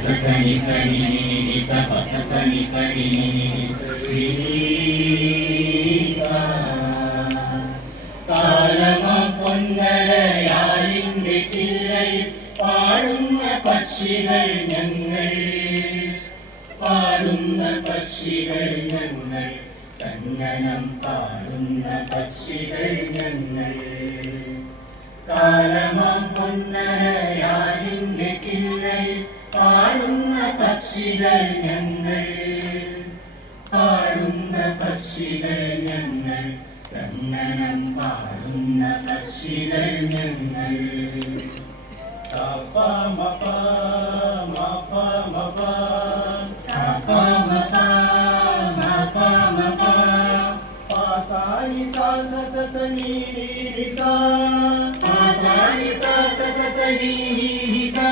സനി സനി സ പസ സനി സനി കാലമാ പൊന്നരയാലിന്റെ ചില്ലയിൽ പാടുന്ന പക്ഷികൾ ഞങ്ങൾ, പാടുന്ന പക്ഷികൾ ഞങ്ങൾ, കന്നനം പാടുന്ന പക്ഷികൾ ഞങ്ങൾ. കാലമാം പൊന്നരയാലിന്റെ ചില്ലയിൽ പാടുന്ന പക്ഷികൾ ഞങ്ങൾ, പാടുന്ന പക്ഷികൾ ഞങ്ങൾ, കന്നനം പാടുന്ന പക്ഷികൾ ഞങ്ങൾ. Pasani sa sa sa sa ni ni ni sa, pasani sa sa sa sa ni ni ni sa,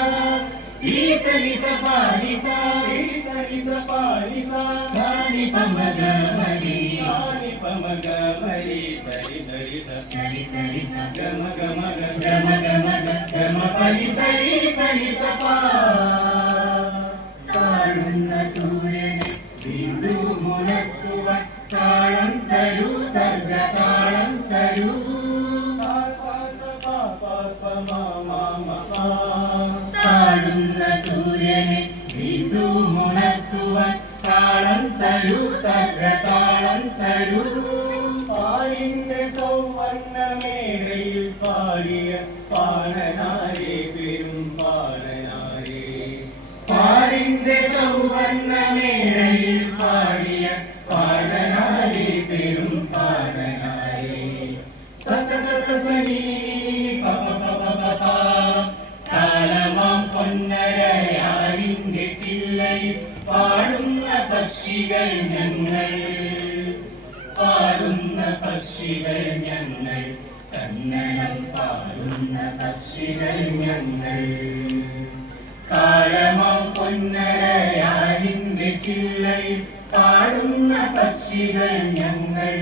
ni sa ni sa pa ni sa, ni sa ni sa pa ni sa, sa ni pa ma ga ma ni, sa ni pa ma ga ma ni, sa ni sa ni sa, sa ni sa ni sa, ga ma ga ma ga, ga ma ga ma ga, ga ma pa ni sa ni sa pa. താഴുന്ന സൂര്യനെ വീണ്ടും ഉണർത്തുവാൻ താളം തരൂ, സർഗതാളം തരൂ. താഴുന്ന സൂര്യനെ വീണ്ടും ഉണർത്തുവാൻ താളം തരൂ, സർഗതാളം തരൂ. പാലിന്റെ സൗവർണ്ണമേടയിൽ പാടിയ പാണനാരേ പെരും പാണനാരേ, പാലിന്റെ സൗവർണ്ണമേടയിൽ പാടിയ പാടനാരേ പെരും പാടനാരേ. സ സ സ സ സ നീ പ പ പ പ പ പ. കാലമാം പൊന്നരയാലിന്റെ ചില്ലയിൽ പാടുന്ന പക്ഷികൾ ഞങ്ങൾ, പാടുന്ന പക്ഷികൾ ഞങ്ങൾ, കന്നനം പാടുന്ന പക്ഷികൾ ഞങ്ങൾ. കാലമാം പൊന്നരയാലിന്റെ ചില്ലയിൽ പാടുന്ന പക്ഷികൾ ഞങ്ങൾ,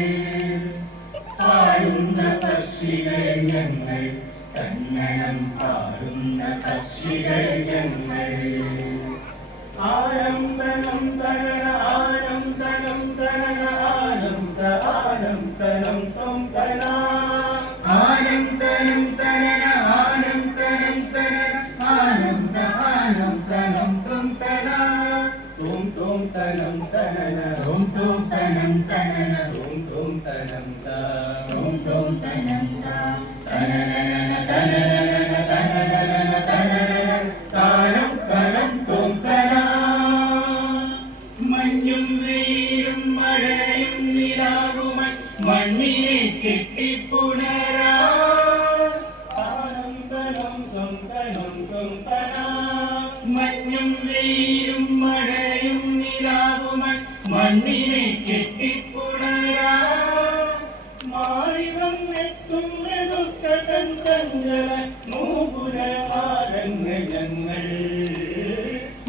പാടുന്ന പക്ഷികൾ ഞങ്ങൾ, കന്നനം പാടുന്ന പക്ഷികൾ ഞങ്ങൾ. ആനം തനം തനന ആനം തനം തനന ആനം ത ആനം തനം ത്വം തനാ, ആനം തനം തനന ആനം തനം തനന ആനം ത ആനം തനം ത്വം തനാ. തും തും തനം തനന തും തും തനം തനന തും തും തനം ത, തും തും തനം ത. തനനന തനനന തനനന തനനന താനം തനം ത്വം തനാ. മഞ്ഞും വെയിലും മഴയും നിലാവുമായി മണ്ണിനെ കെട്ടിപ്പുണരാ. ആനം തനം ത്വം തനം ത്വം തനാ, മഞ്ഞും വെയിലും മഴയും നിലാവുമായി മണ്ണിനെ കെട്ടിപ്പുണരാ. മാറി വന്നെത്തും മൃദുക്കതൻ ചഞ്ചല നൂപുരമാരങ്ങൾ ഞങ്ങൾ,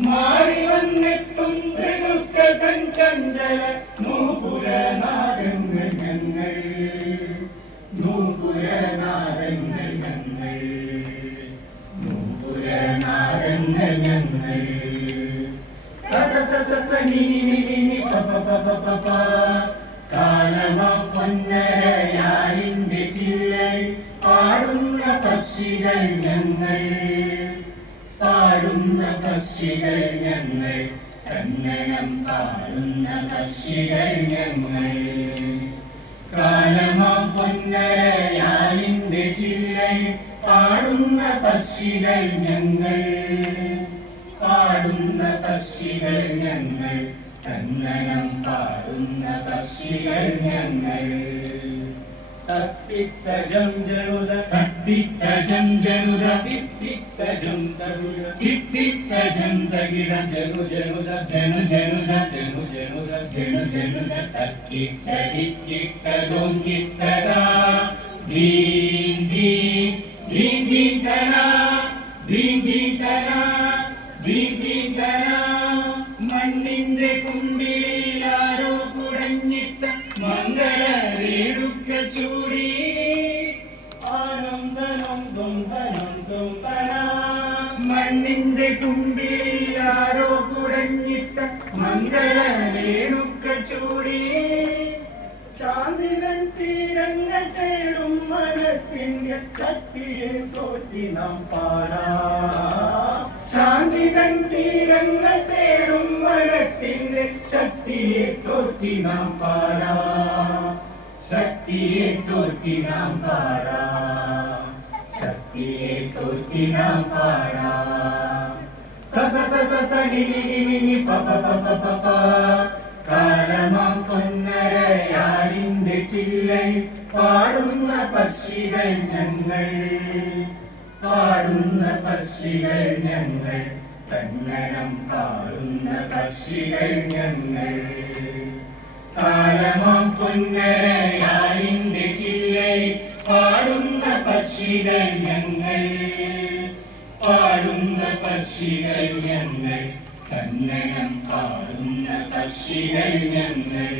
മാറി വന്നെത്തും മൃദുക്കതൻ ചഞ്ചല നൂപുരനാദങ്ങൾ ഞങ്ങൾ, നൂപുരനാദങ്ങൾ ഞങ്ങൾ, നൂപുരനാദങ്ങൾ ഞങ്ങൾ. സ സ സ സ സ നി നി നി നി നി പ പ പ പ പ പ. കാലമാം പൊന്നരയാലിന്റെ ചില്ലയിൽ പാടുന്ന പക്ഷികൾ ഞങ്ങൾ, പാടുന്ന പക്ഷികൾ ഞങ്ങൾ, കന്നനം പാടുന്ന പക്ഷികൾ ഞങ്ങൾ. കാലമാം പൊന്നരയാലിന്റെ ചില്ലയിൽ പാടുന്ന പക്ഷികൾ ഞങ്ങൾ, പാടുന്ന പക്ഷികൾ ഞങ്ങൾ, കന്നനം പാടുന്ന പക്ഷികൾ ഞങ്ങൾ. തത്തിത്തജം ജനുത തത്തിത്തജം ജനുത തിത്തിത്തജം തരുല തിത്തിത്തജം തകിട ജനു ജനുത ജനു ജനുത ജനു ജനുത ജനു ജനുത തക്കിട്ട തിക്കിട്ട ദോം കിട്ടതാ. ദീം ദീം ദീം ദീം തനാ, ദീം ദീം തനാ, ദീം ദീം തനാ. മണ്ണിന്റെ കുമ്പിളിൽ ആരോ കുടഞ്ഞിട്ട മംഗള രേണുക്കൾ ചൂടി. ആനന്ദനം തും തനം തും തനാ, മണ്ണിന്റെ കുമ്പിളിൽ ആരോ മംഗള വേണുക്കൾ ചൂടി ശാന്തിതൻ തീരങ്ങൾ തേടും മനസ്സിന്റെ ശക്തിയെ തോറ്റി നാം പാടാം. ശാന്തിതൻ തീരങ്ങൾ തേടും മനസ്സിന്റെ ശക്തിയെ തോറ്റി നാം പാടാം. ശക്തിയെ തോറ്റി നാം പാടാം. ശക്തിയെ തോറ്റി നാം പാടാം. സ സ സ സ സ നി നി നി നി നി പ പ പ പ പ പ. കാലമാം പൊന്നരയാലിന്റെ ചില്ലയിൽ പാടുന്ന പക്ഷികൾ ഞങ്ങൾ. പാടുന്ന പക്ഷികൾ ഞങ്ങൾ. തന്മനം പാടുന്ന പക്ഷികൾ ഞങ്ങൾ. കാലമാം പൊന്നരയാലിന്റെ ചില്ലയിൽ പാടുന്ന പക്ഷികൾ ഞങ്ങൾ. പാടുന്ന പക്ഷികൾ ഞങ്ങൾ. തന്മനം പാടുന്ന പക്ഷികൾ ഞങ്ങൾ.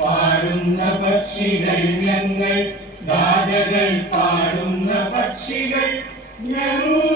പാടുന്ന പക്ഷികൾ ഞങ്ങൾ. ഗാഥകൾ പാടുന്ന പക്ഷികൾ ഞങ്ങൾ.